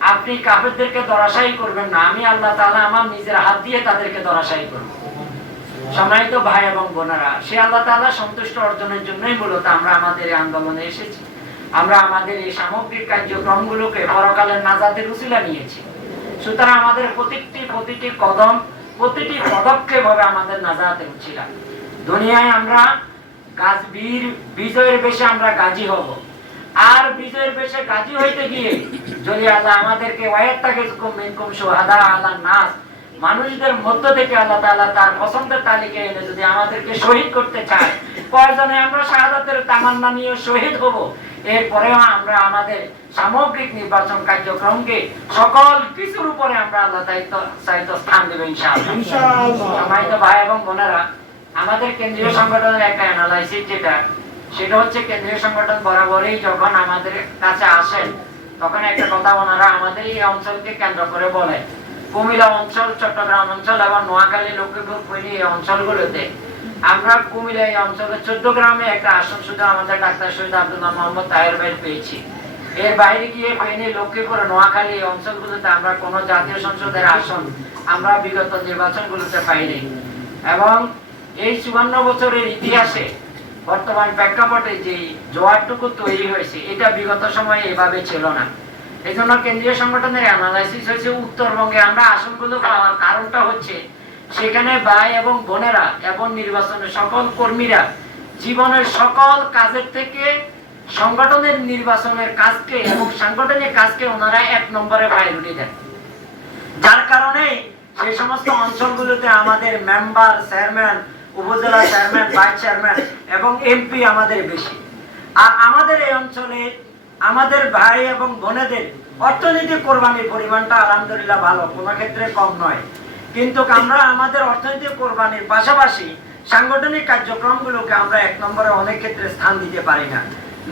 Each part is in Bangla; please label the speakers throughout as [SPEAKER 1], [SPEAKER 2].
[SPEAKER 1] আপনি করবেন না, আমি আল্লাহ তাআলা আমার নিজের হাত দিয়ে তাদেরকে করব। ভাই এবং বোনেরা, সে আল্লাহ তাআলা সন্তুষ্ট অর্জনের জন্যই মূলত আমরা আমাদের এই আন্দোলনে এসেছি। আমরা আমাদের এই সামগ্রিক কার্যক্রমগুলোকে পরকালের উসিলা নিয়েছি। সুতরাং আমাদের প্রতিটি প্রতিটি কদম, প্রতিটি পদক্ষেপ হবে আমাদের নাজাতের উচিলা। দুনিয়ায় আমরা গাছ বীর, বিজয়ের বেশে আমরা গাজী হব। আর বিজয়ের বেশে গাজী হইতে গিয়ে যদি আল্লাহ আমাদেরকে ওয়ায়াত্তাকে মিনকুম সুহাদা আল্লাহ নাস মানুষদের মধ্য থেকে আল্লাহ তাআলা তার পছন্দের তালিকা এনে যদি আমাদেরকে শহীদ করতে চায় প্রয়োজনে আমরা শাহাদাতের তামান্না নিয়ে শহীদ হব এরপরেও আমরা আমাদের সামগ্রিক নির্বাচন কার্যক্রমকে সকল কিছুর উপরে আমরা আল্লাহ দায়িত্ব দায়িত্ব স্থান দেবো ইনশাআল্লাহ
[SPEAKER 2] ইনশাআল্লাহ।
[SPEAKER 1] সম্মানিত ভাই এবং বোনেরা আমাদের কেন্দ্রীয় সংগঠনের একটা অ্যানালাইসিস যেটা সেটা হচ্ছে কেন্দ্রীয় সংগঠন বরাবরই যখন আমাদের কাছে আসেন, তখন একটা কথা ওনারা আমাদের এই অঞ্চলকে কেন্দ্র করে বলে। কুমিল্লা অঞ্চল, চট্টগ্রাম অঞ্চল এবং নোয়াখালী, লক্ষ্মীপুর ফেনী এই অঞ্চলগুলোতে। আমরা কুমিল্লা এই অঞ্চলে চোদ্দ গ্রামে একটা আসন শুধু আমাদের ডাক্তার শহীদ আব্দুল্লাহ মোহাম্মদ তাহের ভাই পেয়েছি। এর বাইরে গিয়ে ফেনী লক্ষ্মীপুর নোয়াখালী এই অঞ্চলগুলোতে আমরা কোনো জাতীয় সংসদের আসন আমরা বিগত নির্বাচনগুলোতে পাইনি। এবং এই চুয়ান্ন বছরের ইতিহাসে বর্তমান প্রেক্ষাপটে যে জোয়ারটুকু তৈরি হয়েছে, এটা বিগত সময়ে এভাবে ছিল না। এই জন্য কেন্দ্রীয় সংগঠনের অ্যানালাইসিস হয়েছে উত্তরবঙ্গে। আমরা আসনগুলো পাওয়ার কারণটা হচ্ছে, সেখানে ভাই এবং বোনেরা এবং নির্বাচনের সকল কর্মীরা জীবনের সকল কাজের থেকে সংগঠনের নির্বাচনের কাজকে এবং সাংগঠনিক কাজকে ওনারা এক নম্বরে প্রায়োরিটি দেন। যার কারণে সেই সমস্ত অঞ্চলগুলোতে আমাদের member chairman upazila chairman vice chairman এবং এমপি আমাদের বেশি। আর আমাদের এই অঞ্চলে আমাদের ভাই এবং বোনেদের অর্থনৈতিক কোরবানির পরিমাণটা আলহামদুলিল্লাহ ভালো, কোনো ক্ষেত্রে কম নয়। কিন্তু আমরা আমাদের অর্থনৈতিক কোরবানির পাশাপাশি সাংগঠনিক কার্যক্রমগুলোকে আমরা এক নম্বরে অনেক ক্ষেত্রে স্থান দিতে পারি না।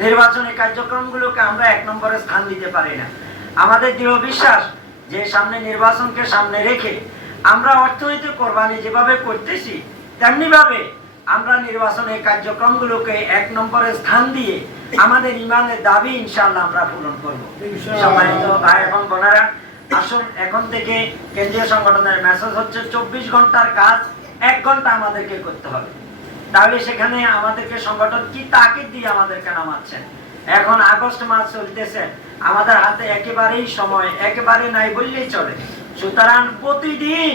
[SPEAKER 1] নির্বাচনী কার্যক্রমগুলোকে আমরা এক নম্বরে স্থান দিতে পারি না। আমাদের দৃঢ় বিশ্বাস যে সামনে নির্বাচনকে সামনে রেখে আমরা অর্থনৈতিক কোরবানি যেভাবে করতেছি তেমনি ভাবে আমরা নির্বাচনের কার্যক্রমগুলোকে এক নম্বরে স্থান দিয়ে আমাদের ইমানের দাবি ইনশাআল্লাহ আমরা পূরণ করব। সম্মানিত ভাই এবং বোনেরা আসুন এখন থেকে কেন্দ্রীয় সংগঠনের মেসেজ হচ্ছে চব্বিশ ঘণ্টার কাজ এক ঘণ্টা আমাদেরকে করতে হবে। তাহলে সেখানে আমাদেরকে সংগঠন কি তাকে দিয়ে আমাদেরকে নামাচ্ছেন? এখন আগস্ট মাস চলতেছে আমাদের হাতে একেবারেই সময় একেবারে নাই বললেই চলে। সুতরাং প্রতিদিন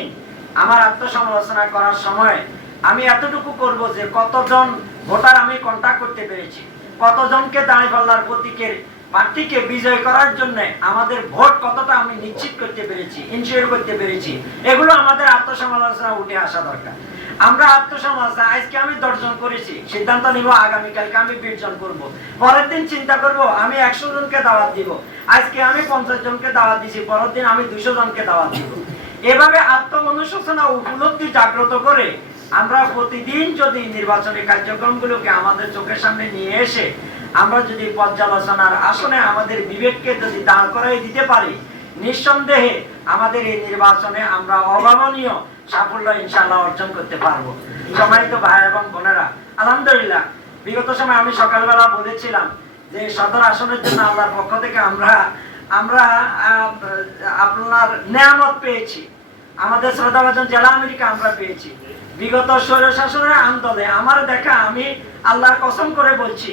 [SPEAKER 1] আমার আত্মসমালোচনা করার সময় আমি এতটুকু করব যে কতজন ভোটার আমি কন্ট্যাক্ট করতে পেরেছি। কতজনকে দাঁড়িপাল্লার প্রতীকের প্রার্থীকে বিজয় করার জন্য আমাদের ভোট কতটা আমি নিশ্চিত করতে পেরেছি ইনশিওর করতে পেরেছি, এগুলো আমাদের আত্মসমালোচনা উঠে আসা দরকার। আমরা আত্মসমালোচনা, আজকে আমি দর্শন করেছি, সিদ্ধান্ত নিব, আগামীকালকে আমি বির্জন করব। পরের দিন চিন্তা করব, আমি একশো জনকে দাওয়াত দিব, আজকে আমি পঞ্চাশ জনকে দাওয়াত দিছি, পরের দিন আমি দুশো জনকে দাওয়াত দিব। এভাবে আত্মঅনুশোচনা উপলব্ধি জাগ্রত করে আমরা প্রতিদিন যদি নির্বাচনী কার্যক্রমগুলোকে আমাদের চোখের সামনে নিয়ে এসে আমরা যদি পর্যালোচনার আসনে আমাদের বিবেককে যদি দাঁড় করাই দিতে পারি, নিঃসন্দেহে আমাদের এই নির্বাচনে আমরা অভাবনীয় সাফল্য ইনশাল্লাহ অর্জন করতে পারব। সম্মানিত ভাই এবং বোনেরা, আলহামদুলিল্লাহ, বিগত সময় আমি সকালবেলা বলেছিলাম যে সদর আসনের জন্য আল্লাহর পক্ষ থেকে আমরা আমরা আপনার নেয়ামত পেয়েছি। আমাদের শ্রদ্ধাভাজন জেলা আমেরিকা আমরা পেয়েছি। বিগত স্বৈর শাসনের আন্দোলনে আমার দেখা আমি আল্লাহর কসম করে বলছি,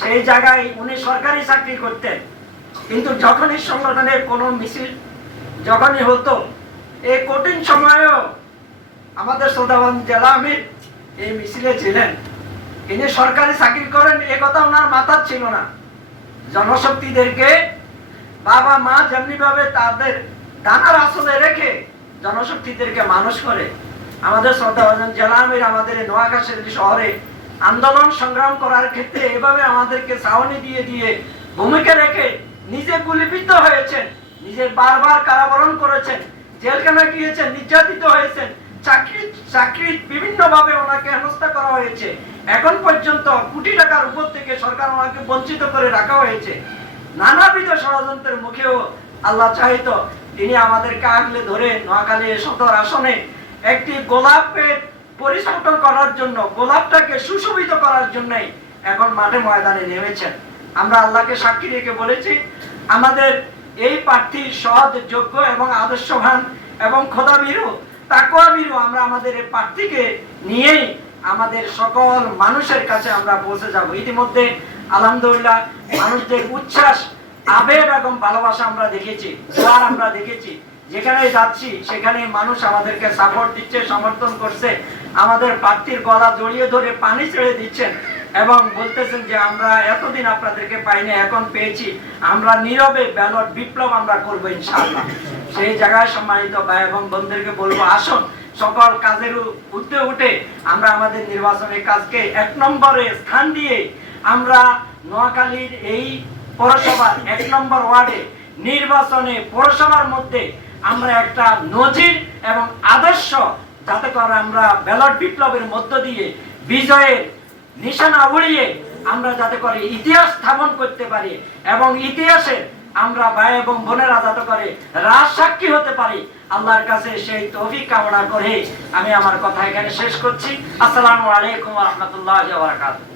[SPEAKER 1] সেই জায়গায় উনি সরকারি চাকরি করতেন। কিন্তু যখনই সংগঠনের কোনো মিছিল যখনই হতো, এই কঠিন সময়েও আমাদের শ্রদ্ধাবান জেলা আমির এই মিছিলে ছিলেন। তিনি সরকারি চাকরি করেন, এ কথা ওনার মাথার ছিল না। জনশক্তিদেরকে বাবা মা যেমনি ভাবে তাদের ডানার আসলে রেখে জনশক্তিদেরকে মানুষ করে, আমাদের শ্রদ্ধাভাজন জেলা আমির আমাদের নোয়াখালী শহরে আন্দোলন সংগ্রাম করার ক্ষেত্রে এভাবে আমাদেরকে ছাউনি দিয়ে দিয়ে ভূমিকা রেখে নিজে গুলিবিদ্ধ হয়েছেন, নিজে বারবার কারাবরণ করেছেন, জেলখানা গিয়েছেন, নির্যাতিত হয়েছেন, চাকরি চাকরি বিভিন্ন ভাবে ওনাকে হেনস্থা করা হয়েছে। এখন পর্যন্ত কোটি টাকার উপর থেকে সরকার ওনাকে বঞ্চিত করে রাখা হয়েছে। নানাবিধ ষড়যন্ত্রের মুখেও আল্লাহ চাহিত তিনি আমাদেরকে আগলে ধরে নোয়াখালী সদর আসনে একটি গোলাপের পরিস্ফুটন করার জন্য, গোলাপটাকে সুশোভিত করার জন্যই এখন মাঠে ময়দানে নেমেছেন। আমরা আল্লাহকে সাক্ষী রেখে বলেছি, আমাদের এই প্রার্থী সৎ, যোগ্য এবং আদর্শবান এবং খোদাবিরু, তাকওয়াবিরু আমরা আমাদের এই প্রার্থীকে নিয়েই আমাদের সকল মানুষের কাছে আমরা পৌঁছে যাব। ইতিমধ্যে আলহামদুলিল্লাহ মানুষদের উচ্ছ্বাস আবেগ এবং ভালোবাসা আমরা দেখেছি জোয়ার আমরা দেখেছি। যেখানে যাচ্ছি, সেখানে মানুষ আমাদেরকে সাপোর্ট দিচ্ছে, সমর্থন করছে। আমাদের প্রার্থীর গলা জড়িয়ে ধরে পানি ছেড়ে দিচ্ছেন এবং বলতেছেন যে, আমরা এতদিন আপনাদেরকে পাইনি, এখন পেয়েছি। আমরা নীরবে ব্যালট বিপ্লব আমরা করব ইনশাআল্লাহ। সেই জায়গায় সম্মানিত ভাই এবং বন্ধুদেরকে বলব, আসুন, সকল কাজের উঠতে উঠে আমরা আমাদের নির্বাচনের কাজকে এক নম্বরে স্থান দিয়ে আমরা নোয়াখালীর এই পৌরসভার এক নম্বর ওয়ার্ডে নির্বাচনে পৌরসভার মধ্যে আমরা একটা নজির এবং আদর্শ, যাতে করে আমরা ব্যালট বিপ্লবের মধ্য দিয়ে বিজয়ের নিশানা উড়িয়ে আমরা যাতে করে ইতিহাস স্থাপন করতে পারি এবং ইতিহাসে আমরা ভাই এবং বোনেরা যাতে করে রাজ সাক্ষী হতে পারি। আল্লাহর কাছে সেই তৌফিক কামনা করে আমি আমার কথা এখানে শেষ করছি। আসসালামু আলাইকুম রহমতুল্লাহ বারাকাতুহু।